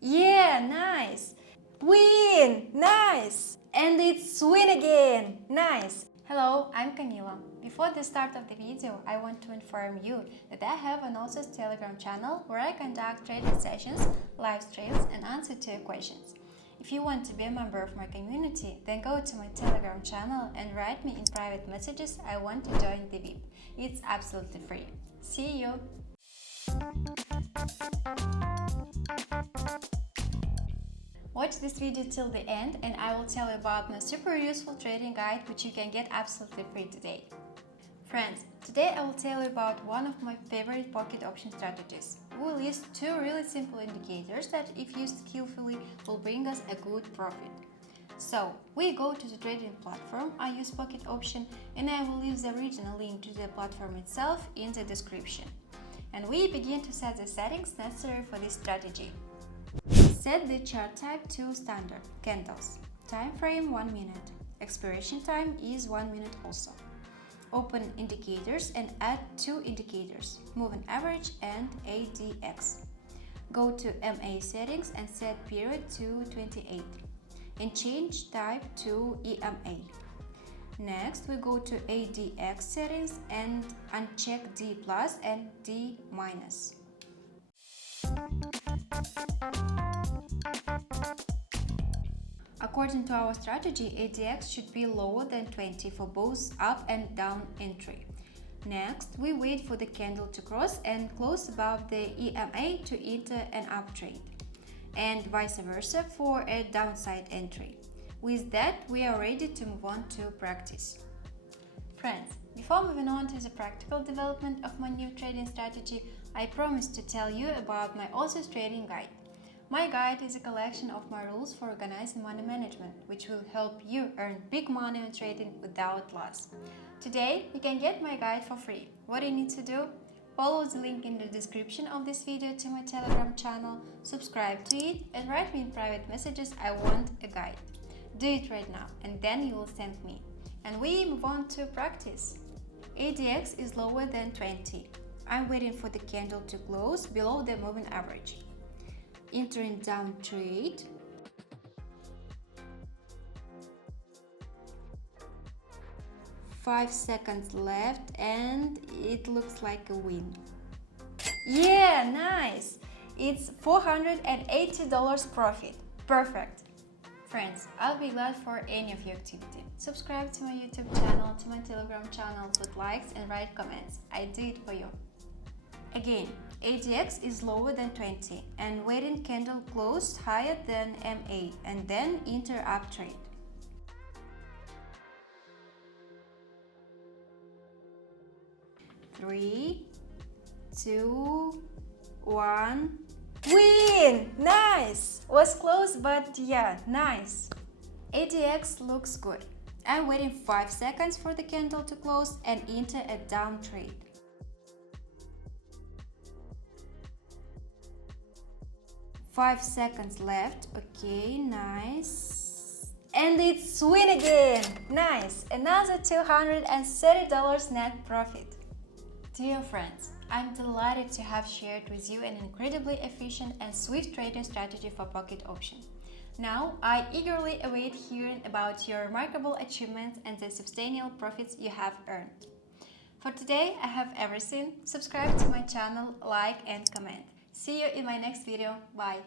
Yeah, nice. Win! Nice! And it's win again! Nice! Hello, I'm Camila. Before the start of the video, I want to inform you that I have an also Telegram channel where I conduct trading sessions, live streams and answer to your questions. If you want to be a member of my community, then go to my Telegram channel and write me in private messages I want to join the VIP. It's absolutely free. See you! Watch this video till the end and I will tell you about my super useful trading guide which you can get absolutely free today. Friends, today I will tell you about one of my favorite pocket option strategies. We will list two really simple indicators that if used skillfully will bring us a good profit. So, we go to the trading platform, I use pocket option and I will leave the original link to the platform itself in the description. And we begin to set the settings necessary for this strategy. Set the chart type to standard, candles. Time frame 1 minute. Expiration time is 1 minute also. Open indicators and add two indicators, Moving Average and ADX. Go to MA settings and set period to 28 and change type to EMA. Next, we go to ADX settings and uncheck D plus and D minus. According to our strategy, ADX should be lower than 20 for both up and down entry. Next, we wait for the candle to cross and close above the EMA to enter an uptrade, and vice versa for a downside entry. With that, we are ready to move on to practice. Friends, before moving on to the practical development of my new trading strategy, I promised to tell you about my Author's Trading Guide. My guide is a collection of my rules for organizing money management, which will help you earn big money on trading without loss. Today, you can get my guide for free. What do you need to do? Follow the link in the description of this video to my Telegram channel, subscribe to it and write me in private messages I want a guide. Do it right now and then you will send me. And we move on to practice. ADX is lower than 20. I'm waiting for the candle to close below the moving average. Entering down trade. Five seconds left and it looks like a win. Yeah, nice! It's $480 profit. Perfect! Friends, I'll be glad for any of your activity. Subscribe to my YouTube channel, to my Telegram channel, put likes and write comments. I do it for you. Again, ADX is lower than 20 and waiting candle closed higher than MA and then enter uptrade. Three, two, one. Win! Nice! Was close, but yeah, nice. ADX looks good. I'm waiting 5 seconds for the candle to close and enter a down trade. Five seconds left. Okay, nice. And it's win again! Nice! Another $230 net profit. Dear friends, I'm delighted to have shared with you an incredibly efficient and swift trading strategy for pocket option. Now, I eagerly await hearing about your remarkable achievements and the substantial profits you have earned. For today, I have everything. Subscribe to my channel, like and comment. See you in my next video. Bye!